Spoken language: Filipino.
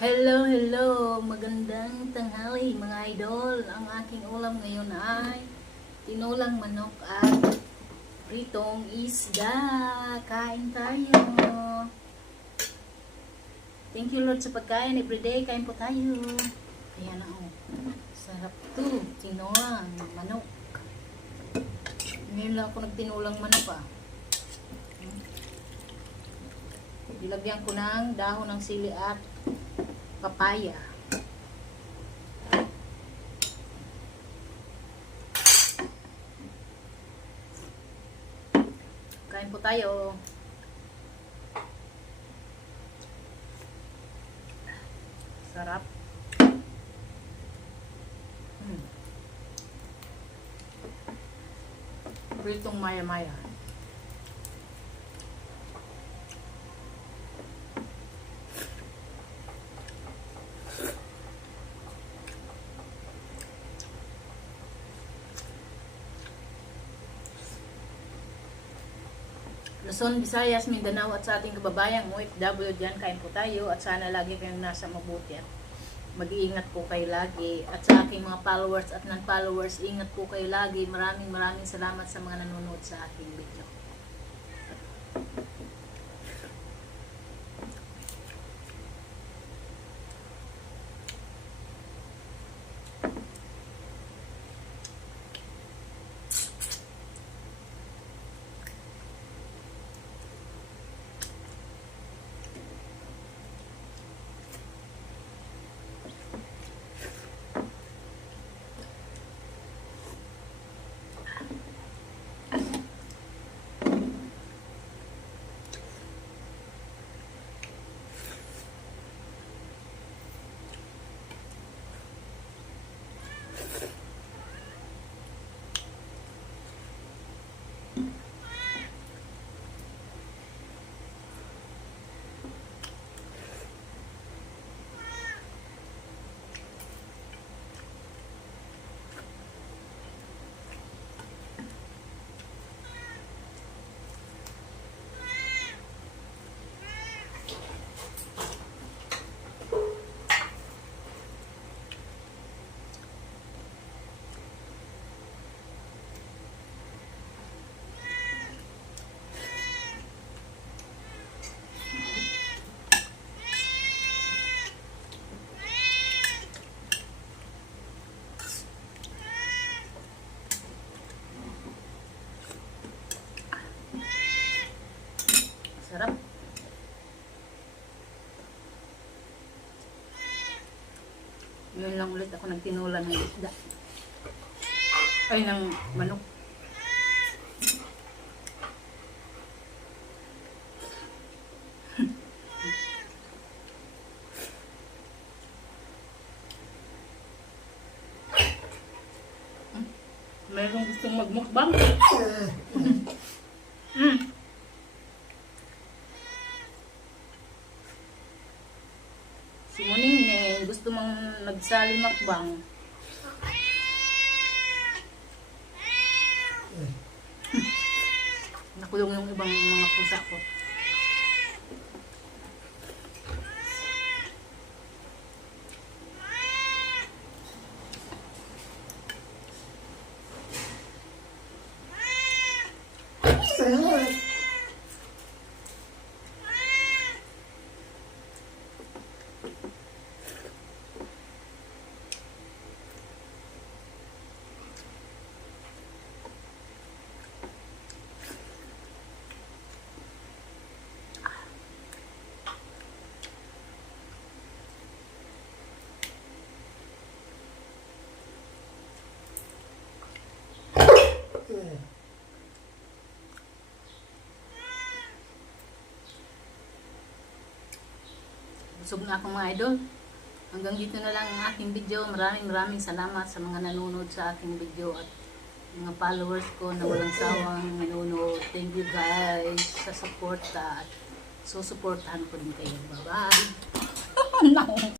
Hello, hello! Magandang tanghali mga idol. Ang aking ulam ngayon ay tinulang manok at pritong isda. Kain tayo. Thank you Lord sa pagkain. Everyday kain po tayo. Ayan na oh. Sarap to. Tinulang manok. Ngayon lang ako nagtinulang manok ah. Ilagyan ko ng dahon ng sili at papaya. Kain po tayo. Sarap. Pritong maya-maya. Luzon, Visayas, Mindanao at sa ating kababayang OFW dyan, kain po tayo at sana lagi kayong nasa mabuti at mag-iingat po kayo lagi. At sa aking mga followers at non-followers, ingat po kayo lagi. Maraming salamat sa mga nanonood sa aking video. Sarap. Yun lang ulit ako nagtinula ng isda. Ay, ng manok. Mayroong gustong magmukbang. Si Muning gusto mong nagsali makbang. Nakulong yung ibang mga pusa ko. Busog na akong mga idol. Hanggang dito na lang ang aking video. Maraming salamat sa mga nanonood sa aking video at mga followers ko na walang sawang nanonood. Thank you guys sa support at susuportahan ko din kayo. Bye bye.